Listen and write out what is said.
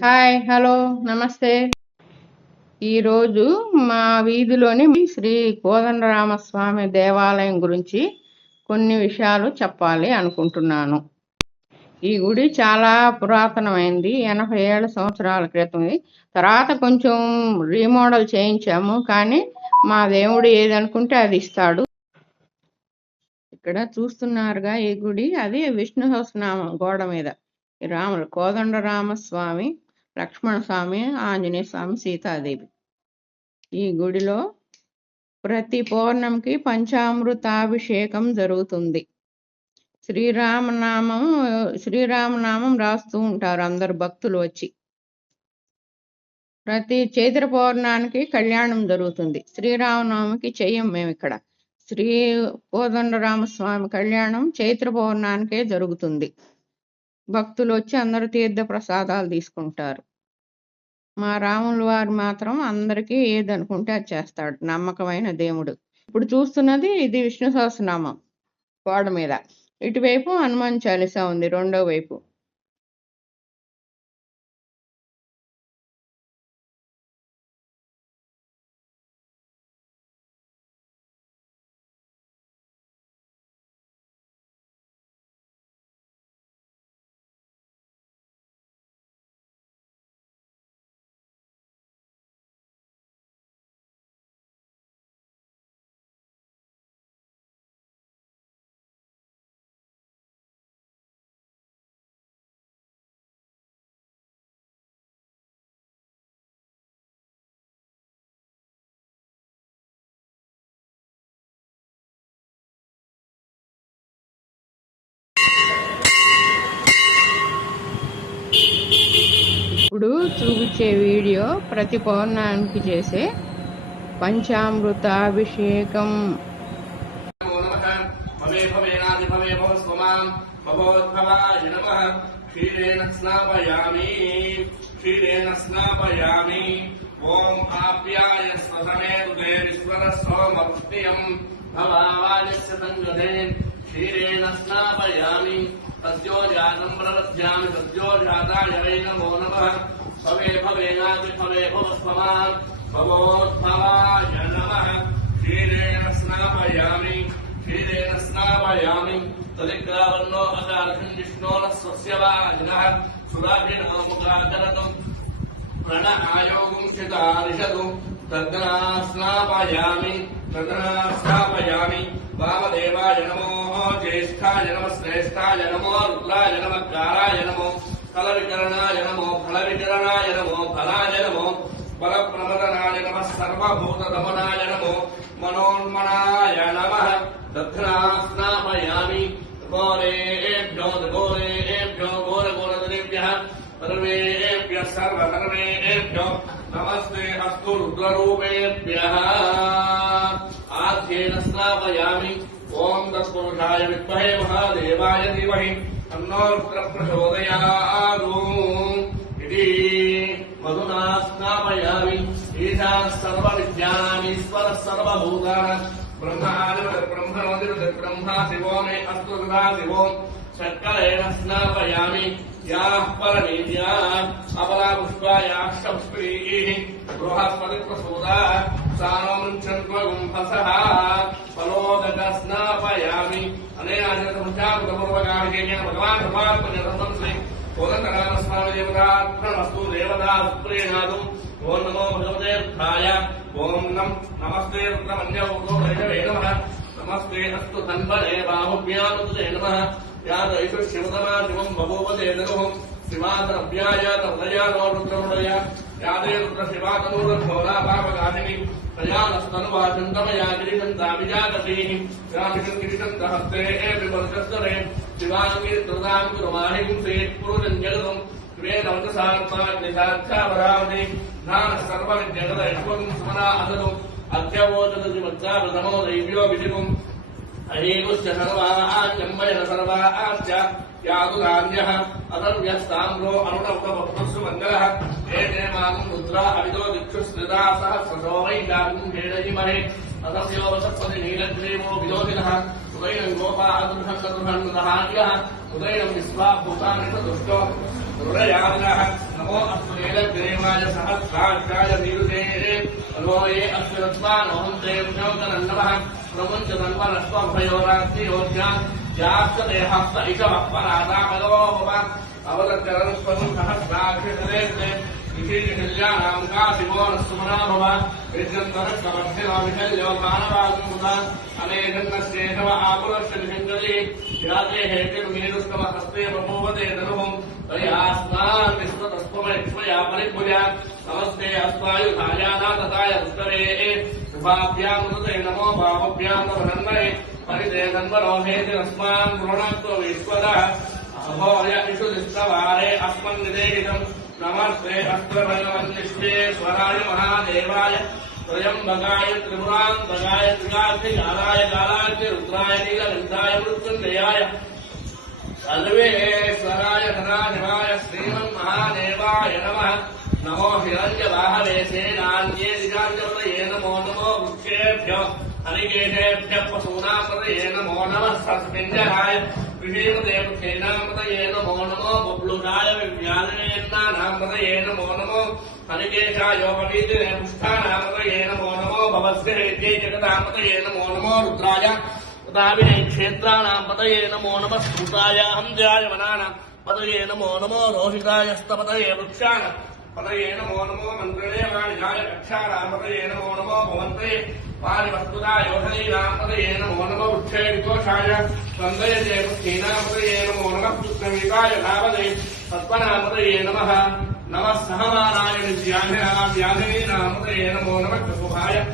Hi hello నమస్తే. ఈరోజు మా వీధిలోని శ్రీ కోదండరామస్వామి దేవాలయం గురించి కొన్ని విషయాలు చెప్పాలి అనుకుంటున్నాను. ఈ గుడి చాలా పురాతనమైంది. 87 సంవత్సరాల క్రితం. తర్వాత కొంచెం రీమోడల్ చేయించాము, కానీ మా దేవుడు ఏదనుకుంటే అది ఇస్తాడు. ఇక్కడ చూస్తున్నారుగా ఈ గుడి, అది విష్ణు సహస్రనామం గోడ మీద రాములు కోదండరామస్వామి, లక్ష్మణ స్వామి, ఆంజనేయ స్వామి, సీతాదేవి. ఈ గుడిలో ప్రతి పౌర్ణమికి పంచామృతాభిషేకం జరుగుతుంది. శ్రీరామనామం రాస్తూ ఉంటారు అందరు భక్తులు వచ్చి. ప్రతి చైత్ర పౌర్ణానికి కళ్యాణం జరుగుతుంది. శ్రీరామనవమికి చెయ్యం మేము ఇక్కడ. శ్రీ కోదండరామస్వామి కళ్యాణం చైత్ర పౌర్ణానికే జరుగుతుంది. భక్తులు వచ్చి అందరూ తీర్థ ప్రసాదాలు తీసుకుంటారు. మా రాముల వారు మాత్రం అందరికీ ఏదనుకుంటే అది చేస్తాడు. నమ్మకమైన దేవుడు. ఇప్పుడు చూస్తున్నది ఇది విష్ణు సహస్రనామం గోడ మీద. ఇటువైపు హనుమాన్ చాలీసా ఉంది రెండో వైపు. ఇప్పుడు చూపించే వీడియో ప్రతి పౌర్ణానికి చేసే పంచామృతాభిషేకం. ఓం ఆప్యాయ స్వసనే విశ్వర సోమృష్టియం భవావానిస్య సంగతే క్షీరేణ స్నాపయామి తస్యోజాతం ప్రవద్యామి తస్యోజాతాయ వై నమో నమః భవే భవేనాపి భవే భవస్వమాన్ భవోద్భవాయ నమః క్షీరేణ స్నాపయామి తదిగ్రావన్నో అకార్షం విష్ణోన స్వస్య వాజినః సురాభినాముగాచరతం ప్రణః ఆయోగం శితారిషతు తద్గణాస్నాపయామి వామదేవాయ నమో జ్యేష్ఠాయ నమ శ్రేష్ఠాయ నమో రుద్రాయ నమ కారాయ నమో ఫలవికరణాయ నమో ఫలవికరణాయ నమో ఫలాయ నమో ఫలప్రమదనాయ నమ సర్వభూతదమనాయ నమో మనోన్మనాయ నమ దక్షిణాస్నాపయామి ఘోరేభ్యో ఘోరఘోరదేభ్యః సర్వేభ్యః సర్వేభ్యో నమస్తే అస్తు రుద్రరూపేభ్యః ఆద్యేన స్నాపయామి ఓం తత్పురుషాయ విద్మహే మహాదేవాయ ధీమహి తన్నో రుద్ర ప్రచోదయాత్ ఇది మధునా స్నాపయామి ఈశా సర్వ విద్యానామీశ్వర సర్వభూతానాం బ్రహ్మా శివో మే అస్తు సదా శివో శర్కరేణ స్నాపయామి యాః పరమేద్యా అపలా పుష్పాయాక్షపుష్పీః బృహస్పతి ప్రసూదా సానోముంచన్వగుంభసః ఫలోదక స్నాపయామి అనేనాజనముచాపూర్వకార్యేణ భగవాన్ భగవాన్ శ్రీ కోదండరామస్వామి దేవతార్పణమస్తు దేవతా ప్రేణాదు. ఓం నమో భగవతే రుద్రాయ. ఓం నమస్తే రుద్రమన్యవో వైష్ణవే నమః. నమస్తే అస్తు ధన్వనే బాహుభ్యాముదే నమః. యాదైషు శివతమా శివం బభూవతే నమః. శివాదరభ్యాయాత ఉదయానో రుద్రముదయ యాదే రుద్ర శివాతనూర్ఘోరా పాపగామిని ప్రజానస్తనువాచంతమయా గిరిశంతాభిజాతీః రామిషం గిరిశంతహస్తే వివర్గస్తరే శివాంగిరితృతాం కురుమాహిం తే పురుజంజగదం వేదవంతసార్పాగ్నిసాక్షావరామణి జ్ఞాన సర్వవిద్యగదైష్వం సుమనా అదనం అధ్యవోచతి మధ్యావృతమో దైవ్యో విధికం అనేకుశ్చ సర్వాచ్యంబయన సర్వాశ్చ యాదురాన్యః అదర్వ్యస్తామ్రో అనునవభక్తస్సు మంగళః ఏతే మాగం రుద్రా అవిదో దిక్షుస్మృతా సహస్రశో వైగాగం హేళయిమహే అదస్యోవసత్పది నీలగ్రీవో విలోకినః ఉదయం గోపాదృహన్దృహన్దహాన్యః ఉదయం విశ్వాభూతాని దుష్టో హృదయాన్యః నమో అస్తు सहस्राय सहस्राक्षाय वीरुते अलोये अक्षरत्वानोहं देव नमः प्रमुञ्च तन्वनस्वभयोरात्रियोज्ञा याश्च देहस्त इषवः अवतरणस्वं सहस्राक्षिषदेते विशेषकल्याणां काशिवो नस्मना भव यज्ञन्तरकवर्धिनो विशल्यो मानवागुमुदा अनेकन्नस्येषव आपुरश्चलिशङ्करी याते हेतिर्मीरुष्कमहस्ते बभूवते धनुः तयास्मान् विश्वतस्त्वमयक्ष्मया परिभुजा नमस्ते अस्वायुधायानाथताय उत्तरे शुभाभ्यामुदते नमो भावभ्यां नमः परिते नन्वरो हेतिरस्मान् गृह्णात्व विश्वदः अभोय इषुदिष्टवारे अस्मन्निदेहितम् नमस्ते अस्त्रभगवन्निष्ठेश्वराय महादेवाय त्र्यम्बकाय त्रिपुरान्तकाय त्रिकार्तिकालाय कालाय रुद्राय नीलकण्ठाय मृत्युञ्जयाय सर्वेश्वराय सदाशिवाय श्रीमन्महादेवाय नमः नमो हिरण्यवाहवे सेनान्ये दिशाञ्जपतये नमो नमो वृक्षेभ्यो हरिकेशेभ्यः पशूनापतये नमो नमः सस्मिञ्जराय विषेमदेवसेनापतये नमो नमो बब्लुराय विज्ञानेन्नानापतये नमो नमो हरिकेशायोपवीतिने पुष्ठानापतये नमो नमो भवस्येत्यै जगदापतये नमो नमो रुद्राय तदाविने क्षेत्राणां पतये नमो नमः स्फुटाय हंजाय वनानां पतये नमो नमो रोहितायस्तपतये वृक्षाणां पतये नमो नमो मन्त्रिणे वाणिजाय कक्षाणां पतये नमो नमो भवन्तये पारिवस्तुताय ओषधीनां पतये नमो नमो वृक्षेणिकोषाय सन्दयते पुष्टीनां पतये नमो नमः पुष्टवीताय नापदे सत्त्वनां पतये नमः नमः सहमानाय व्याधिनीनां पतये नमो नमः शुभाय